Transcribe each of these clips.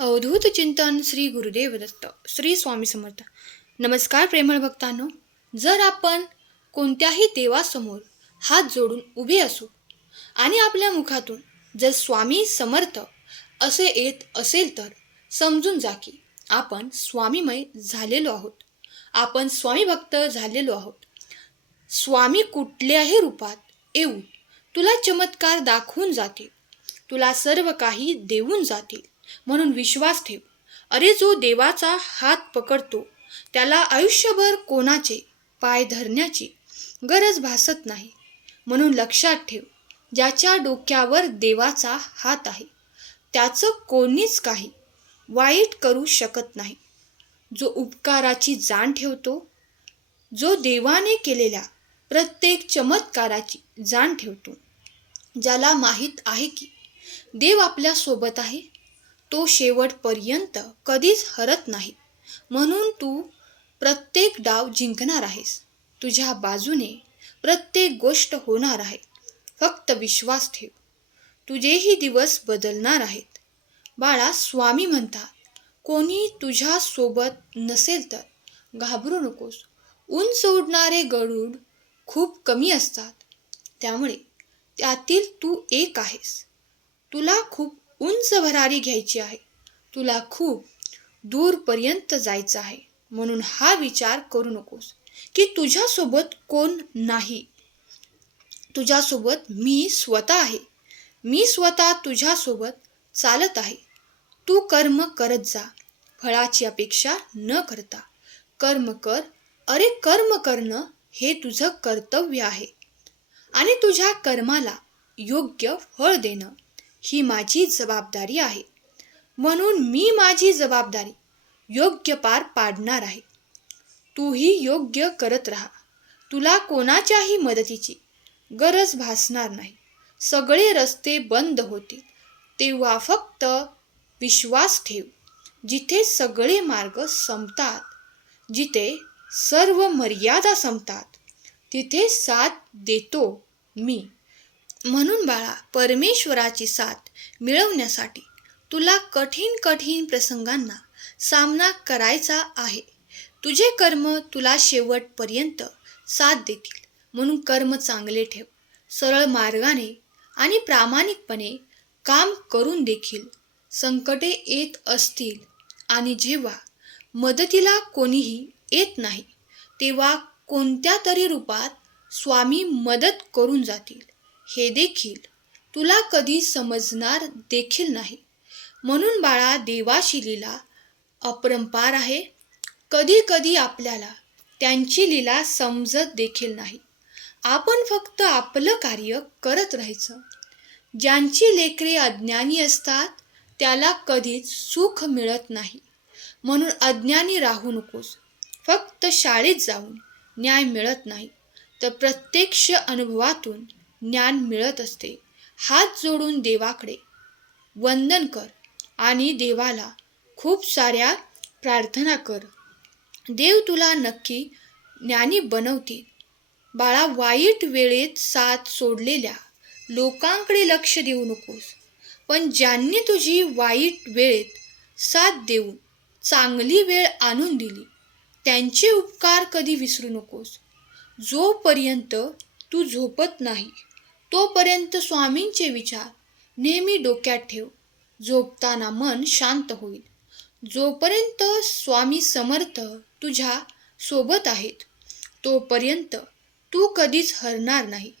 अवधूत चिंतन श्री गुरुदेव दत्त श्री स्वामी समर्थ. नमस्कार प्रेमळ भक्तांनो. जर आपण कोणत्याही देवासमोर हात जोडून उभे असू आणि आपल्या मुखातून जर स्वामी समर्थ असे येत असेल तर समजून जा की आपण स्वामीमय झालेलो आहोत. आपण स्वामी भक्त झालेलो आहोत. स्वामी कुठल्याही रूपात येऊन तुला चमत्कार दाखवून जातील, तुला सर्व काही देऊन जातील. म्हणून विश्वास ठेव. अरे, जो देवाचा हात पकडतो त्याला आयुष्यभर कोणाचे पाय धरण्याची गरज भासत नाही. म्हणून लक्षात ठेव, ज्याच्या डोक्यावर देवाचा हात आहे त्याचं कोणीच काही वाईट करू शकत नाही. जो उपकाराची जाण ठेवतो, जो देवाने केलेल्या प्रत्येक चमत्काराची जाण ठेवतो, ज्याला माहीत आहे की देव आपल्या सोबत आहे, तो शेवटपर्यंत कधीच हरत नाही. म्हणून तू प्रत्येक डाव जिंकणार आहेस. तुझ्या बाजूने प्रत्येक गोष्ट होणार आहे. फक्त विश्वास ठेव. तुझेही दिवस बदलणार आहेत. बाळा, स्वामी म्हणतात, कोणी तुझ्या सोबत नसेल तर घाबरू नकोस. उंच उडणारे गरुड खूप कमी असतात, त्यामुळे त्यातील तू एक आहेस. तुला खूप उंच भरारी घ्यायची आहे. तुला खूप दूरपर्यंत जायचं आहे. म्हणून हा विचार करू नकोस की तुझ्यासोबत कोण नाही. तुझ्यासोबत मी स्वतः आहे. मी स्वतः तुझ्यासोबत चालत आहे. तू कर्म करत जा, फळाची अपेक्षा न करता. कर्म कर. अरे, कर्म करणं हे तुझं कर्तव्य आहे आणि तुझ्या कर्माला योग्य फळ देणं ही माझी जबाबदारी आहे. म्हणून मी माझी जबाबदारी योग्य पार पाडणार आहे. तूही योग्य करत राहा. तुला कोणाच्याही मदतीची गरज भासणार नाही. सगळे रस्ते बंद होतील तेव्हा फक्त विश्वास ठेव. जिथे सगळे मार्ग संपतात, जिथे सर्व मर्यादा संपतात, तिथे साथ देतो मी. म्हणून बाळा, परमेश्वराची साथ मिळवण्यासाठी तुला कठीण प्रसंगांना सामना करायचा आहे. तुझे कर्म तुला शेवटपर्यंत साथ देतील. म्हणून कर्म चांगले ठेव. सरळ मार्गाने आणि प्रामाणिकपणे काम करून देखील संकटे येत असतील आणि जेव्हा मदतीला कोणीही येत नाही तेव्हा कोणत्या तरी रूपात स्वामी मदत करून जातील, हे देखील तुला कधी समजणार देखील नाही. म्हणून बाळा, देवाची लीला अपरंपार आहे. कधी कधी आपल्याला त्यांची लीला समजत देखील नाही. आपण फक्त आपलं कार्य करत राहायचं. ज्यांची लेकरे अज्ञानी असतात त्याला कधीच सुख मिळत नाही. म्हणून अज्ञानी राहू नकोस. फक्त शाळेत जाऊन ज्ञान मिळत नाही, तर प्रत्यक्ष अनुभवातून ज्ञान मिळत असते. हात जोडून देवाकडे वंदन कर आणि देवाला खूप साऱ्या प्रार्थना कर. देव तुला नक्की ज्ञानी बनवतील. बाळा, वाईट वेळेत साथ सोडलेल्या लोकांकडे लक्ष देऊ नकोस, पण ज्यांनी तुझी वाईट वेळेत साथ देऊन चांगली वेळ आणून दिली त्यांचे उपकार कधी विसरू नकोस. जोपर्यंत तू झोपत नाही तोपर्यंत स्वामींचे विचार नेहमी डोक्यात ठेव. झोपताना मन शांत होईल. जोपर्यंत स्वामी समर्थ तुझ्या सोबत आहेत तोपर्यंत तू कधीच हरणार नाही.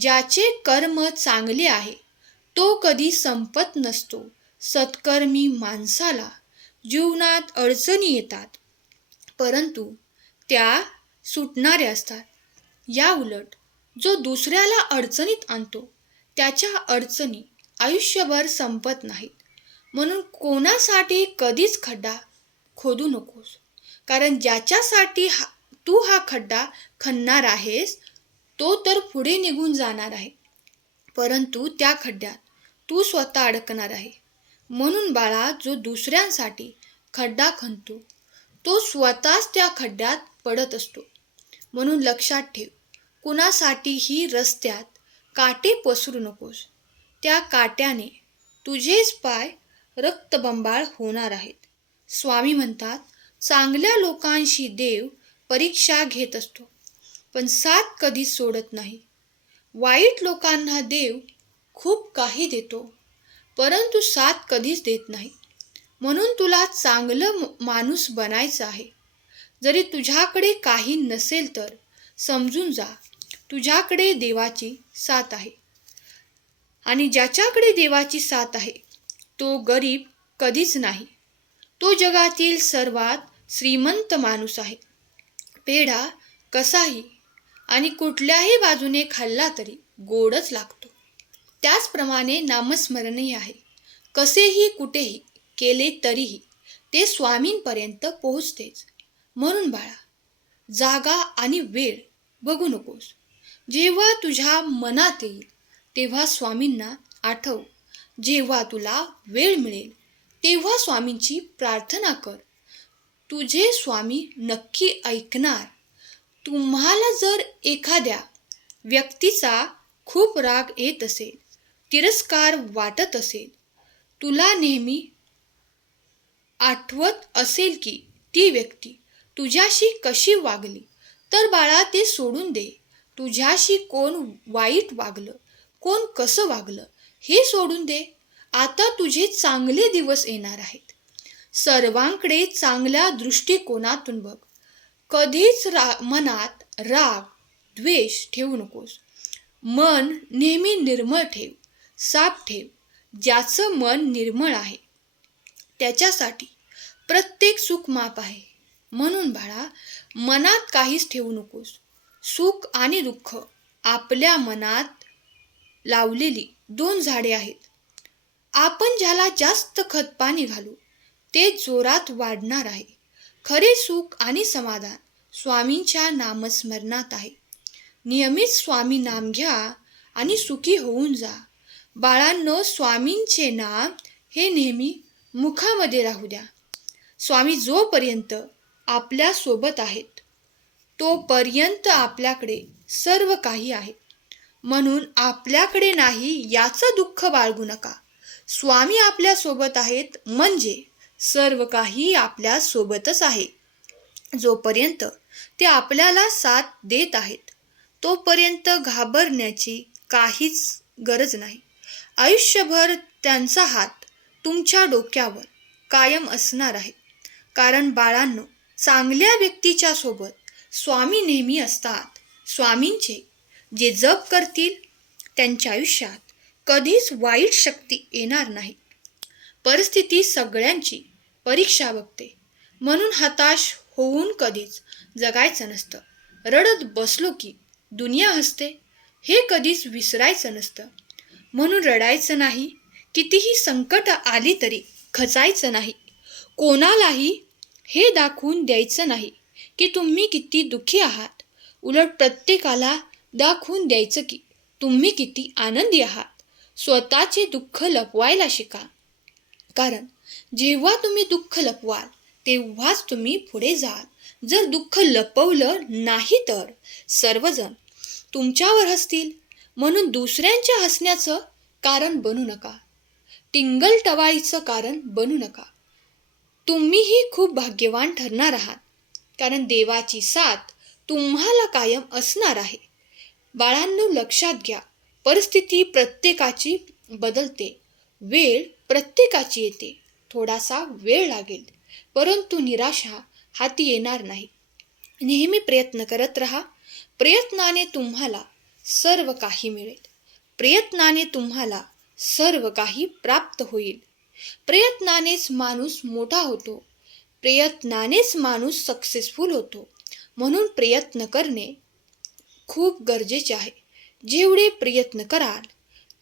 ज्याचे कर्म चांगले आहे तो कधी संपत नसतो. सत्कर्मी माणसाला जीवनात अडचणी येतात, परंतु त्या सुटणाऱ्या असतात. या उलट जो दुसऱ्याला अडचणीत आणतो त्याच्या अडचणी आयुष्यभर संपत नाहीत. म्हणून कोणासाठी कधीच खड्डा खोदू नकोस, कारण ज्याच्यासाठी तू हा खड्डा खणणार आहेस तो तर पुढे निघून जाणार आहे, परंतु त्या खड्ड्यात तू स्वतः अडकणार आहे. म्हणून बाळा, जो दुसऱ्यांसाठी खड्डा खणतो तो स्वतःच त्या खड्ड्यात पडत असतो. म्हणून लक्षात ठेव, कुणासाठीही रस्त्यात काटे पसरू नकोस. त्या काट्याने तुझेच पाय रक्तबंबाळ होणार आहेत. स्वामी म्हणतात, चांगल्या लोकांशी देव परीक्षा घेत असतो, पण साथ कधीच सोडत नाही. वाईट लोकांना देव खूप काही देतो, परंतु साथ कधीच देत नाही. म्हणून तुला चांगलं माणूस बनायचं आहे. जरी तुझ्याकडे काही नसेल तर समजून जा, तुझ्याकडे देवाची साथ आहे. आणि ज्याच्याकडे देवाची साथ आहे तो गरीब कधीच नाही. तो जगातील सर्वात श्रीमंत माणूस आहे. पेढा कसाही आणि कुठल्याही बाजूने खाल्ला तरी गोडच लागतो. त्याचप्रमाणे नामस्मरणही आहे. कसेही कुठेही केले तरीही ते स्वामींपर्यंत पोहोचतेच. म्हणून बाळा, जागा आणि वेळ बघू नकोस. जेव्हा तुझ्या मनात येईल तेव्हा स्वामींना आठव. जेव्हा तुला वेळ मिळेल तेव्हा स्वामींची प्रार्थना कर. तुझे स्वामी नक्की ऐकणार. तुम्हाला जर एखाद्या व्यक्तीचा खूप राग येत असेल, तिरस्कार वाटत असेल, तुला नेहमी आठवत असेल की ती व्यक्ती तुझ्याशी कशी वागली, तर बाळा ते सोडून दे. तुझ्याशी कोण वाईट वागलं, कोण कसं वागलं हे सोडून दे. आता तुझे चांगले दिवस येणार आहेत. सर्वांकडे चांगल्या दृष्टिकोनातून बघ. कधीच मनात राग द्वेष ठेवू नकोस. मन नेहमी निर्मळ ठेव, साफ ठेव. ज्याचं मन निर्मळ आहे त्याच्यासाठी प्रत्येक सुख माप आहे. म्हणून बाळा, मनात काहीच ठेवू नकोस. सुख आणि दुःख आपल्या मनात लावलेली दोन झाडे आहेत. आपण ज्याला जास्त खतपाणी घालू ते जोरात वाढणार आहे. खरे सुख आणि समाधान स्वामींच्या नामस्मरणात आहे. नियमित स्वामी नाम घ्या आणि सुखी होऊन जा. बाळांनो, स्वामींचे नाम हे नेहमी मुखामध्ये राहू द्या. स्वामी जोपर्यंत आपल्या सोबत आहेत तोपर्यंत आपल्याकडे सर्व काही आहे. म्हणून आपल्याकडे नाही याचं दुःख बाळगू नका. स्वामी आपल्या सोबत आहेत म्हणजे सर्व काही आपल्या सोबतच आहे. जोपर्यंत ते आपल्याला साथ देत आहेत तोपर्यंत घाबरण्याची काहीच गरज नाही. आयुष्यभर त्यांचा हात तुमच्या डोक्यावर कायम असणार आहे. कारण बाळांनो, चांगल्या व्यक्तीच्या सोबत स्वामी नेहमी असतात. स्वामींचे जे जप करतील त्यांच्या आयुष्यात कधीच वाईट शक्ती येणार नाही. परिस्थिती सगळ्यांची परीक्षा बघते, म्हणून हताश होऊन कधीच जगायचं नसतं. रडत बसलो की दुनिया हसते हे कधीच विसरायचं नसतं. म्हणून रडायचं नाही. कितीही संकट आली तरी खचायचं नाही. कोणालाही हे दाखवून द्यायचं नाही की तुम्ही किती दुःखी आहात. उलट प्रत्येकाला दाखवून द्यायचं की तुम्ही किती आनंदी आहात. स्वतःचे दुःख लपवायला शिका. कारण जेव्हा तुम्ही दुःख लपवाल तेव्हाच तुम्ही पुढे जाल. जर दुःख लपवलं नाही तर सर्वजण तुमच्यावर हसतील. म्हणून दुसऱ्यांच्या हसण्याचं कारण बनू नका. टिंगलटवाळीचं कारण बनू नका. तुम्हीही खूप भाग्यवान ठरणार आहात. कारण देवाची साथ तुम्हाला कायम असणार आहे. बाळांनो, लक्षात घ्या, परिस्थिती प्रत्येकाची बदलते. वेळ प्रत्येकाची येते. थोडासा वेळ लागेल, परंतु निराशा हाती येणार नाही. नेहमी प्रयत्न करत राहा. प्रयत्नाने तुम्हाला सर्व काही मिळेल. प्रयत्नाने तुम्हाला सर्व काही प्राप्त होईल. प्रयत्नानेच माणूस मोठा होतो. प्रयत्नानेच माणूस सक्सेसफुल होतो. म्हणून प्रयत्न करणे खूप गरजेचे आहे. जेवढे प्रयत्न कराल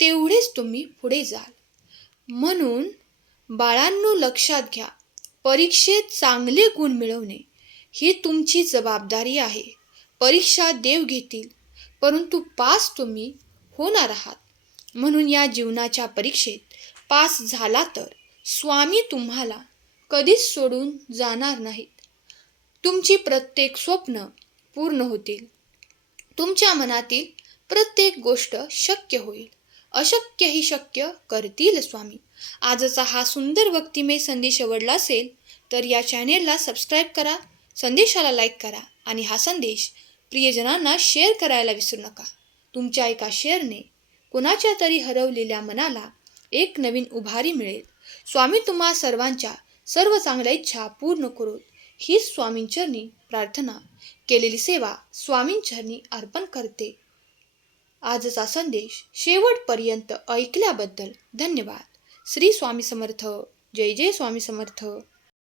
तेवढेच तुम्ही पुढे जाल. म्हणून बाळांनो, लक्षात घ्या, परीक्षेत चांगले गुण मिळवणे ही तुमची जबाबदारी आहे. परीक्षा देव घेतील, परंतु पास तुम्ही होणार आहात. म्हणून या जीवनाच्या परीक्षेत पास झाला तर स्वामी तुम्हाला कधीच सोडून जाणार नाहीत. तुमची प्रत्येक स्वप्न पूर्ण होतील. तुमच्या मनातील प्रत्येक गोष्ट शक्य होईल. अशक्य ही शक्य करतील स्वामी. आजचा हा सुंदर भक्तिमय संदेश आवडला असेल तर या चॅनेलला सबस्क्राईब करा, संदेशाला लाईक करा आणि हा संदेश प्रियजनांना शेअर करायला विसरू नका. तुमच्या एका शेअरने कोणाच्या तरी हरवलेल्या मनाला एक नवीन उभारी मिळेल. स्वामी तुम्हा सर्वांच्या सर्व चांगल्या इच्छा पूर्ण करोत हीच स्वामींचरणी प्रार्थना. केलेली सेवा स्वामींचरणी अर्पण करते. आजचा संदेश शेवटपर्यंत ऐकल्याबद्दल धन्यवाद. श्री स्वामी समर्थ. जय जय स्वामी समर्थ.